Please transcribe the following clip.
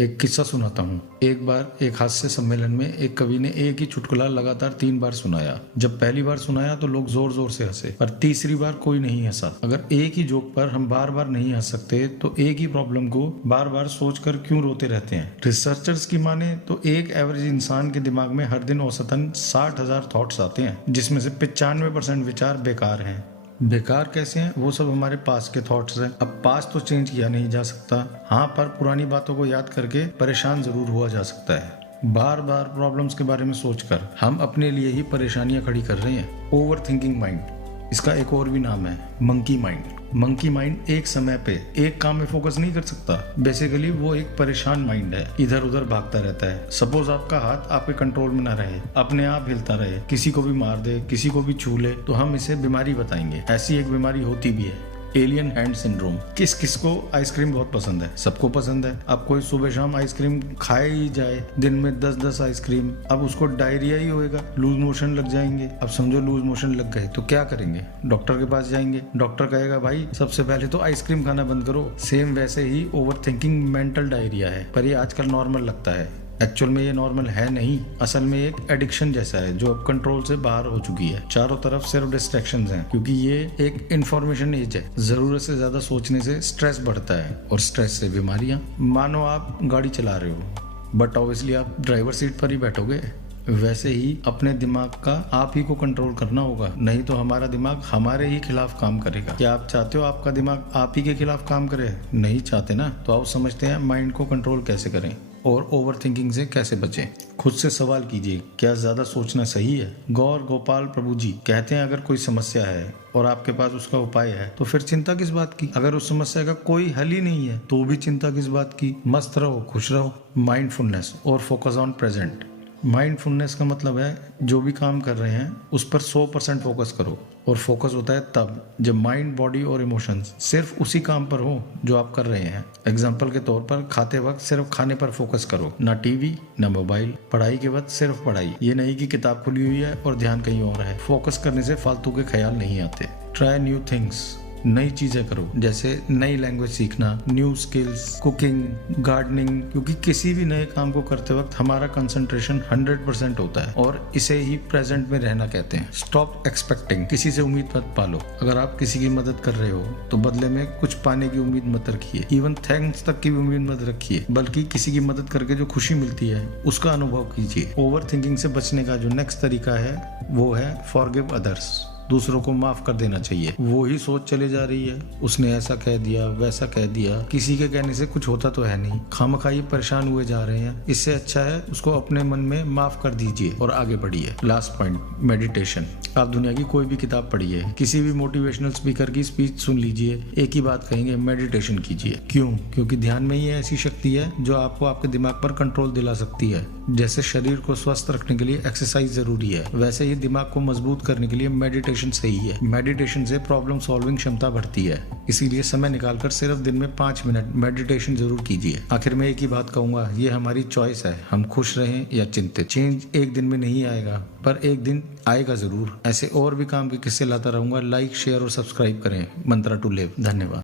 एक किस्सा सुनाता हूँ। एक बार एक हास्य सम्मेलन में एक कवि ने एक ही चुटकुला लगातार 3 बार सुनाया। जब पहली बार सुनाया तो लोग जोर जोर से हंसे, पर तीसरी बार कोई नहीं हंसा। अगर एक ही जोक पर हम बार बार नहीं हंस सकते तो एक ही प्रॉब्लम को बार बार सोचकर क्यों रोते रहते हैं। रिसर्चर्स की माने तो एक एवरेज इंसान के दिमाग में हर दिन औसतन 60,000 थॉट्स आते हैं, जिसमें से 95% विचार बेकार हैं। बेकार कैसे हैं? वो सब हमारे पास के थॉट्स हैं। अब पास तो चेंज किया नहीं जा सकता, हाँ, पर पुरानी बातों को याद करके परेशान जरूर हुआ जा सकता है। बार बार प्रॉब्लम्स के बारे में सोचकर हम अपने लिए ही परेशानियां खड़ी कर रहे हैं। ओवर थिंकिंग माइंड, इसका एक और भी नाम है मंकी माइंड। मंकी माइंड एक समय पे एक काम में फोकस नहीं कर सकता। बेसिकली वो एक परेशान माइंड है, इधर उधर भागता रहता है। सपोज आपका हाथ आपके कंट्रोल में ना रहे, अपने आप हिलता रहे, किसी को भी मार दे, किसी को भी छू ले, तो हम इसे बीमारी बताएंगे। ऐसी एक बीमारी होती भी है, एलियन हैंड सिंड्रोम। किस किस को आइसक्रीम बहुत पसंद है? सबको पसंद है। अब कोई सुबह शाम आइसक्रीम खाए ही जाए, दिन में 10-10 आइसक्रीम, अब उसको डायरिया ही होएगा, लूज मोशन लग जाएंगे। अब समझो लूज मोशन लग गए तो क्या करेंगे? डॉक्टर के पास जाएंगे। डॉक्टर कहेगा भाई सबसे पहले तो आइसक्रीम खाना बंद करो। सेम वैसे ही ओवर थिंकिंग मेंटल डायरिया है, पर ये आजकल नॉर्मल लगता है। एक्चुअल में ये नॉर्मल है नहीं, असल में एक एडिक्शन जैसा है जो अब कंट्रोल से बाहर हो चुकी है। चारों तरफ सिर्फ डिस्ट्रैक्शंस हैं, क्योंकि ये एक इंफॉर्मेशन एज है। जरूरत से ज्यादा सोचने से स्ट्रेस बढ़ता है, और स्ट्रेस से बीमारियां। मानो आप गाड़ी चला रहे हो, बट ऑब्वियसली आप ड्राइवर सीट पर ही बैठोगे। वैसे ही अपने दिमाग का आप ही को कंट्रोल करना होगा, नहीं तो हमारा दिमाग हमारे ही खिलाफ काम करेगा। क्या आप चाहते हो आपका दिमाग आप ही के खिलाफ काम करे? नहीं चाहते ना, तो आओ समझते हैं माइंड को कंट्रोल कैसे करें और ओवर थिंकिंग से कैसे बचें। खुद से सवाल कीजिए, क्या ज्यादा सोचना सही है? गौर गोपाल प्रभु जी कहते हैं, अगर कोई समस्या है और आपके पास उसका उपाय है तो फिर चिंता किस बात की? अगर उस समस्या का कोई हल ही नहीं है तो भी चिंता किस बात की? मस्त रहो, खुश रहो। माइंडफुलनेस और फोकस ऑन प्रेजेंट। माइंडफुलनेस का मतलब है जो भी काम कर रहे हैं उस पर 100% फोकस करो, और फोकस होता है तब जब माइंड, बॉडी और इमोशंस सिर्फ उसी काम पर हो जो आप कर रहे हैं। एग्जाम्पल के तौर पर खाते वक्त सिर्फ खाने पर फोकस करो, ना टीवी ना मोबाइल। पढ़ाई के वक्त सिर्फ पढ़ाई, ये नहीं कि किताब खुली हुई है और ध्यान कहीं और है। फोकस करने से फालतू के ख्याल नहीं आते। ट्राई न्यू थिंग्स, नई चीजें करो, जैसे नई लैंग्वेज सीखना, न्यू स्किल्स, कुकिंग, गार्डनिंग, क्योंकि किसी भी नए काम को करते वक्त हमारा कंसंट्रेशन 100% होता है, और इसे ही प्रेजेंट में रहना कहते हैं। स्टॉप एक्सपेक्टिंग, किसी से उम्मीद मत पालो। अगर आप किसी की मदद कर रहे हो तो बदले में कुछ पाने की उम्मीद मत रखिए। इवन थैंक्स तक की भी उम्मीद मत रखिए, बल्कि किसी की मदद करके जो खुशी मिलती है उसका अनुभव कीजिए। ओवर थिंकिंग से बचने का जो नेक्स्ट तरीका है वो है फॉरगिव अदर्स। दूसरों को माफ कर देना चाहिए। वो ही सोच चले जा रही है, उसने ऐसा कह दिया, वैसा कह दिया, किसी के कहने से कुछ होता तो है नहीं, खामखाई परेशान हुए जा रहे हैं। इससे अच्छा है उसको अपने मन में माफ कर दीजिए और आगे बढ़िए। Last point, meditation. आप दुनिया की कोई भी किताब पढ़िए, किसी भी मोटिवेशनल स्पीकर की स्पीच सुन लीजिए, एक ही बात कहेंगे, मेडिटेशन कीजिए। क्यों? क्योंकि ध्यान में ही ऐसी शक्ति है जो आपको आपके दिमाग पर कंट्रोल दिला सकती है। जैसे शरीर को स्वस्थ रखने के लिए एक्सरसाइज जरूरी है, वैसे ही दिमाग को मजबूत करने के लिए मेडिटेशन सही है। मेडिटेशन से प्रॉब्लम सॉल्विंग क्षमता बढ़ती है, इसीलिए समय निकालकर सिर्फ दिन में 5 मिनट मेडिटेशन जरूर कीजिए। आखिर में एक ही बात कहूंगा, ये हमारी चॉइस है, हम खुश रहें या चिंतित। चेंज एक दिन में नहीं आएगा, पर एक दिन आएगा जरूर। ऐसे और भी काम के किस्से लाता रहूंगा। लाइक, शेयर और सब्सक्राइब करें। मंत्रा टू लिव। धन्यवाद।